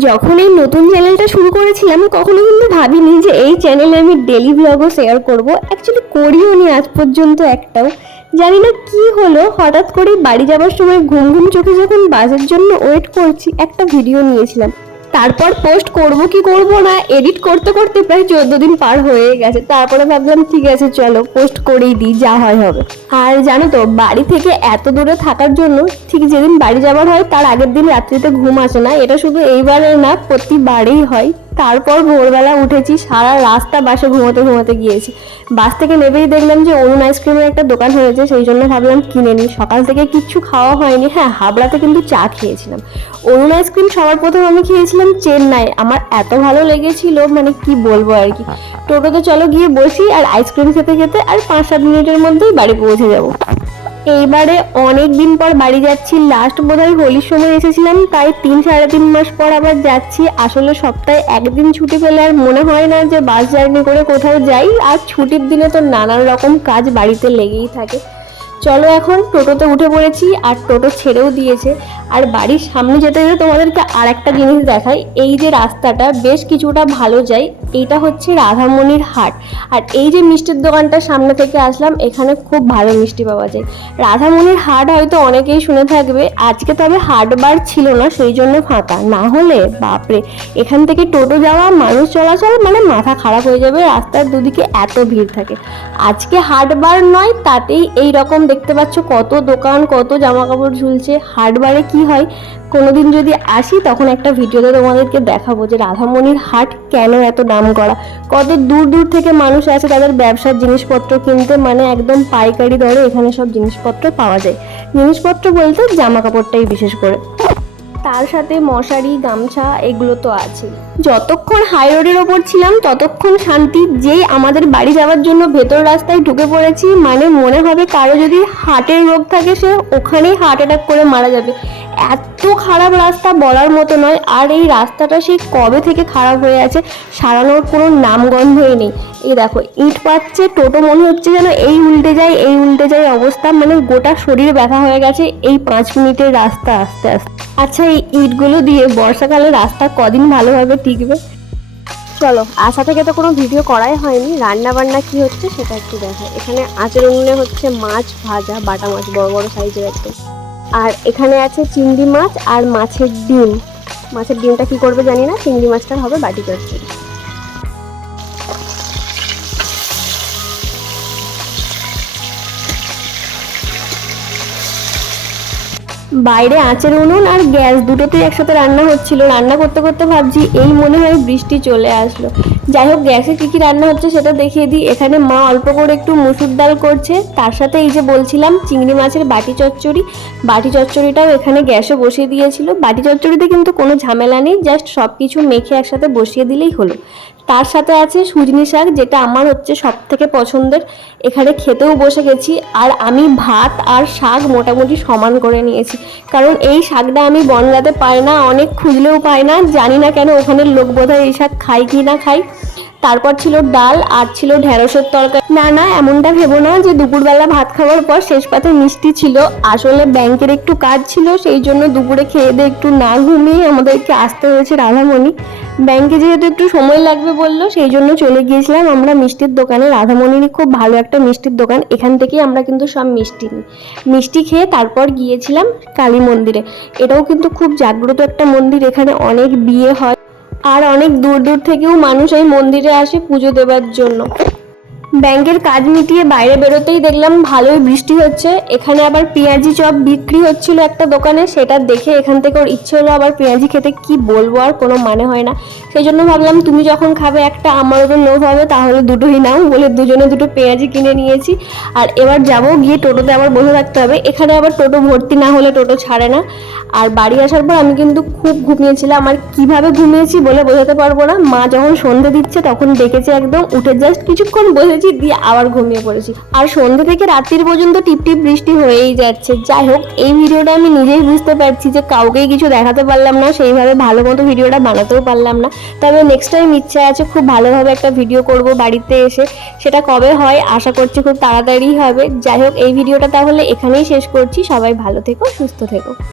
যখন এই নতুন চ্যানেলটা শুরু করেছিলাম কখনো কিন্তু ভাবিনি যে এই চ্যানেলে আমি ডেলি ব্লগও শেয়ার করব। অ্যাকচুয়ালি করিও নি আজ পর্যন্ত একটাও। জানি না কি হলো, হঠাৎ করে বাড়ি যাওয়ার সময় ঘুম ঘুম চোখে যখন বাসের জন্য ওয়েট করছি একটা ভিডিও নিয়েছিলাম। তারপর পোস্ট করব কি করব না এডিট করতে করতে প্রায় 14 দিন পার হয়ে গেছে। তারপরে ভাবলাম ঠিক আছে চলো পোস্ট করেই দিই, যা হয় হবে। আর জানো তো বাড়ি থেকে এত দূরে থাকার জন্য ঠিক যেদিন বাড়ি যাওয়ার হয় তার আগের দিন রাত্রিতে ঘুম আসে না। এটা শুধু এইবারে না, প্রতিবারেই হয়। তারপর ভোরবেলা উঠেছি, সারা রাস্তা বাসে ঘুমোতে ঘুমোতে গিয়েছি। বাস থেকে নেবেই দেখলাম যে অরুণ আইসক্রিমের একটা দোকান হয়েছে, সেই জন্য ভাবলাম কিনে নিই। সকাল থেকে কিচ্ছু খাওয়া হয়নি। হ্যাঁ, হাবড়াতে কিন্তু চা খেয়েছিলাম। অরুণ আইসক্রিম সবার প্রথম আমি খেয়েছিলাম চেন্নাই, আমার এত ভালো লেগেছিল মানে কি বলবো আর কি। টোটোতে চলো গিয়ে বসি আর আইসক্রিম খেতে খেতে আর 5-7 মিনিটের মধ্যেই বাড়ি পৌঁছে যাবো। এইবারে অনেক দিন পর বাড়ি যাচ্ছি। লাস্ট বোধহয় হোলির সময় এসেছিলাম, তাই 3-3.5 মাস পর আবার যাচ্ছি। আসলে সপ্তাহে একদিন ছুটি পেলে আর মনে হয় না যে বাস জার্নি করে কোথাও যাই। আর ছুটির দিনে তো নানান রকম কাজ বাড়িতে লেগেই থাকে। চলো এখন টোটোতে উঠে পড়েছি আর টোটো ছেড়েও দিয়েছে। আর বাড়ির সামনে যেতে যেতে তোমাদেরকে আর একটা জিনিস দেখাই। এই যে রাস্তাটা বেশ কিছুটা ভালো যায়, এইটা হচ্ছে রাধামণির হাট। আর এই যে মিষ্টির দোকানটার সামনে থেকে আসলাম, এখানে খুব ভালো মিষ্টি পাওয়া যায়। রাধামণির হাট হয়তো অনেকেই শুনে থাকবে। আজকে তবে হাট বার ছিল না, সেই জন্য ফাঁকা। না হলে বাপরে, এখান থেকে টোটো যাওয়া, মানুষ চলাচল মানে মাথা খারাপ হয়ে যাবে। রাস্তার দুদিকে এত ভিড় থাকে। আজকে হাট বার নয়, তাতেই এই রকম দেখতে পাচ্ছ কত দোকান, কত জামা কাপড় ঝুলছে। হাট বারে কি হয়, কোনোদিন যদি আসি তখন একটা ভিডিওতে তোমাদেরকে দেখাবো যে রাধামণির হাট কেন এত নাম করা। কত দূর দূর থেকে মানুষ আসে তাদের ব্যবসার জিনিসপত্র কিনতে, মানে একদম পাইকারি দরে এখানে সব জিনিসপত্র পাওয়া যায়। জিনিসপত্র বলতে জামা কাপড়টাই বিশেষ করে, তার সাথে মশারি, গামছা এগুলো তো আছে। যতক্ষণ হাই রোডের ওপর ছিলাম ততক্ষণ শান্তি। যেই আমাদের বাড়ি যাওয়ার জন্য ভেতর রাস্তায় ঢুকে পড়েছি, মানে মনে হবে কারো যদি হার্টের রোগ থাকে সে ওখানেই হার্ট অ্যাটাক করে মারা যাবে। এত খারাপ রাস্তা বলার মতো নয়। আর এই রাস্তাটা সেই কবে থেকে খারাপ হয়ে আছে, সারানোর কোনো নামগন্ধই নেই। এই দেখো ইট পাচ্ছে, টোটো মনে হচ্ছে যেন এই উল্টে যায় এই উল্টে যায় অবস্থা। মানে গোটা শরীর ব্যথা হয়ে গেছে এই 5 মিনিটের রাস্তা আসতে আসতে। আচ্ছা, এই ইটগুলো দিয়ে বর্ষাকালে রাস্তা কদিন ভালোভাবে টিকবে। চলো, আসা থেকে তো কোনো ভিডিও করাই হয়নি। রান্না বান্না কি হচ্ছে সেটা একটু দেখো। এখানে আঁচের উনুনে হচ্ছে মাছ ভাজা, বাটা মাছ বড় বড় সাইজের একদম। আর এখানে আছে চিংড়ি মাছ আর মাছের ডিম। মাছের ডিমটা কি করবে জানি না, চিংড়ি মাছটার হবে বাটি চচ্চড়ি। বাইরে আঁচের উনুন আর গ্যাস দুটোতেই একসাথে রান্না হচ্ছিল। রান্না করতে করতে ভাবছি এই মনে হয় বৃষ্টি চলে আসলো। যাই হোক, গ্যাসে কী কী রান্না হচ্ছে সেটা দেখিয়ে দিই। এখানে মা অল্প করে একটু মুসুর ডাল করছে, তার সাথে এই যে বলছিলাম চিংড়ি মাছের বাটি চচ্চড়ি। বাটি চচ্চড়িটাও এখানে গ্যাসে বসিয়ে দিয়েছিল। বাটি চচ্চড়িতে কিন্তু কোনো ঝামেলা নেই, জাস্ট সব কিছু মেখে একসাথে বসিয়ে দিলেই হলো। তার সাথে আছে সুজনি শাক, যেটা আমার হচ্ছে সব থেকে পছন্দের। এখানে খেতেও বসে গেছি। আর আমি ভাত আর শাক মোটামুটি সমান করে নিয়েছি, কারণ এই শাকটা আমি বনগাঁতে পাই না, অনেক খুঁজলেও পাই না। জানি না কেন ওখানের লোক বোধহয় এই শাক খাই কি না খাই। তারপর ছিল ডাল আর ছিল ঢেঁড়সের তরকারি। না না, এমনটা ভেবো না যে দুপুরবেলা ভাত খাওয়ার পর শেষ পাতে মিষ্টি ছিল। আসলে ব্যাংকের একটু কাজ ছিল, সেই জন্য দুপুরে খেয়ে দিয়ে একটু না ঘুমিয়ে আমাদেরকে আসতে হয়েছে রাধামণি। ব্যাংকে যেহেতু একটু সময় লাগবে বললো, সেই জন্য চলে গিয়েছিলাম আমরা মিষ্টির দোকানে। রাধামণিরই খুব ভালো একটা মিষ্টির দোকান, এখান থেকেই আমরা কিন্তু সব মিষ্টি নিই। মিষ্টি খেয়ে তারপর গিয়েছিলাম কালী মন্দিরে। এটাও কিন্তু খুব জাগ্রত একটা মন্দির, এখানে অনেক বিয়ে হয়। আর অনেক দূর দূর থেকেও মানুষ এই মন্দিরে আসে পুজো দেবার জন্য। ব্যাংকের কাজ মিটিয়ে বাইরে বেরোতেই দেখলাম ভালোই বৃষ্টি হচ্ছে। এখানে আবার পেঁয়াজি চপ বিক্রি হচ্ছিল একটা দোকানে, সেটা দেখে এখান থেকে ওর ইচ্ছে হলো আবার পেঁয়াজি খেতে। কি বলবো, আর কোনো মানে হয় না। সেই জন্য ভাবলাম তুমি যখন খাবে একটা, আমারও তো লোভ হবে, তাহলে দুটোই নাও বলে দুজনে দুটো পেঁয়াজি কিনে নিয়েছি। আর এবার যাবো, গিয়ে টোটোতে আবার বসে থাকতে হবে। এখানে আবার টোটো ভর্তি না হলে টোটো ছাড়ে না। আর বাড়ি আসার পর আমি কিন্তু খুব ঘুমিয়েছিলাম। আর কিভাবে ঘুমিয়েছি বলে বোঝাতে পারবো না। মা যখন সন্ধে দিচ্ছে তখন ডেকেছে, একদম উঠে জাস্ট কিছুক্ষণ বসেছি, দিয়ে আবার ঘুমিয়ে পড়েছি। আর সন্ধে থেকে রাত্রির পর্যন্ত টিপটিপ বৃষ্টি হয়েই যাচ্ছে। যাই হোক, এই ভিডিওটা আমি নিজেই বুঝতে পারছি যে কাউকেই কিছু দেখাতে পারলাম না, সেইভাবে ভালো মতো ভিডিওটা বানাতেও পারলাম না। তবে নেক্সট টাইম ইচ্ছা আছে খুব ভালোভাবে একটা ভিডিও করব বাড়িতে এসে। সেটা কবে হয় আশা করছি খুব তাড়াতাড়ি হবে। যাই হোক, এই ভিডিওটা তাহলে এখানেই শেষ করছি। সবাই ভালো থেকো, সুস্থ থেকো।